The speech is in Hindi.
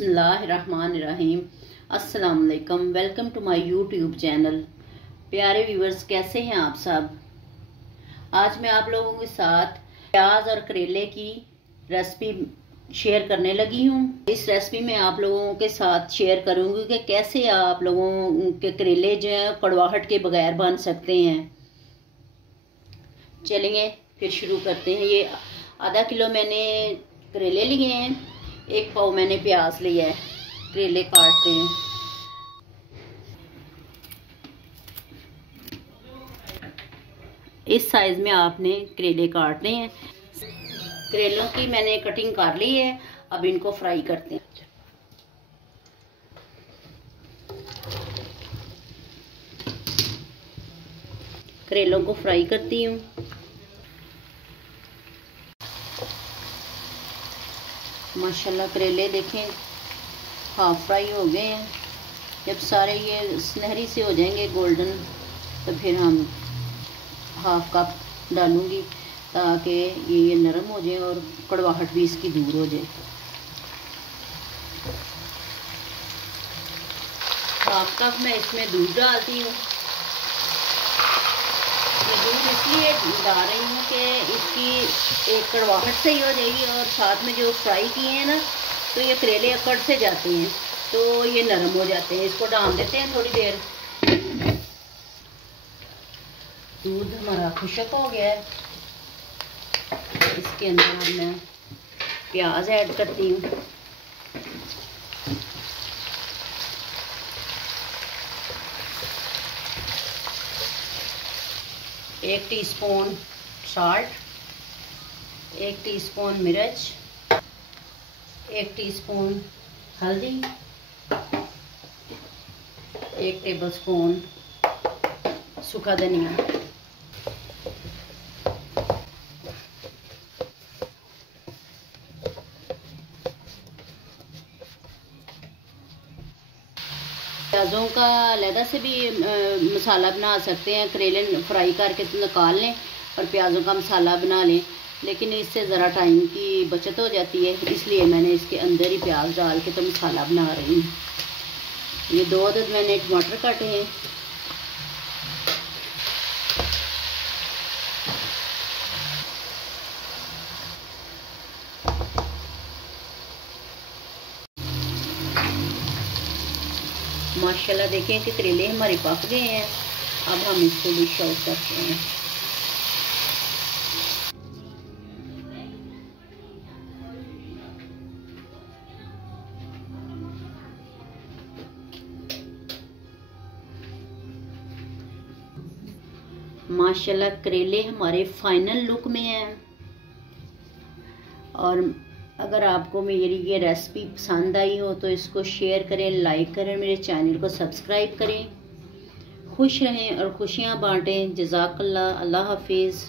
बिस्मिल्लाहिर्रहमानिर्रहीम। अस्सलाम वालेकुम। Welcome to my YouTube channel. प्यारे व्यूवर्स, कैसे हैं आप सब। आज मैं आप लोगों के साथ प्याज और करेले की रेसिपी शेयर करने लगी हूँ। इस रेसिपी में आप लोगों के साथ शेयर करूँगी कि कैसे आप लोगों के करेले जो हैं कड़वाहट के बगैर बन सकते हैं। चलिए फिर शुरू करते हैं। ये आधा किलो मैंने करेले लिए हैं, 1 पाव मैंने प्याज लिया है। करेले काटते हैं। इस साइज में आपने करेले काटने हैं। करेलों की मैंने कटिंग कर ली है। अब इनको फ्राई करते हैं। करेलों को फ्राई करती हूँ। माशाल्लाह करेले देखें हाफ फ्राई हो गए हैं। जब सारे ये सुनहरी से हो जाएंगे गोल्डन, तो फिर हम हाफ कप डालूंगी ताकि ये नरम हो जाए और कड़वाहट भी इसकी दूर हो जाए। हाफ कप मैं इसमें दूध डालती हूँ। ये दूध इसलिए डाल रही हूँ कि इसकी एक कड़वाहट सही हो जाएगी और साथ में जो फ्राई किए हैं ना, तो ये करेले अकड़ से जाते हैं तो ये नरम हो जाते हैं। इसको डाल देते हैं थोड़ी देर। दूध हमारा खुश्क हो गया है। इसके अंदर मैं प्याज ऐड करती हूँ। एक टीस्पून साल्ट, 1 टीस्पून मिर्च, 1 टीस्पून हल्दी, 1 टेबलस्पून सूखा धनिया। प्याज़ों का अलहदा से भी मसाला बना सकते हैं। करेले फ्राई करके तो निकाल लें और प्याज़ों का मसाला बना लें, लेकिन इससे ज़रा टाइम की बचत हो जाती है, इसलिए मैंने इसके अंदर ही प्याज डाल के तो मसाला बना रही हूँ। ये 2 अदद मैंने टमाटर काटे हैं। माशाल्लाह देखें कि करेले हमारे पक गए हैं। अब हम इसको डिश आउट करते हैं। माशाल्लाह करेले हमारे फाइनल लुक में हैं। और अगर आपको मेरी ये रेसिपी पसंद आई हो तो इसको शेयर करें, लाइक करें, मेरे चैनल को सब्सक्राइब करें। खुश रहें और खुशियाँ बांटें। जज़ाकल्लाह। अल्लाह हाफिज़।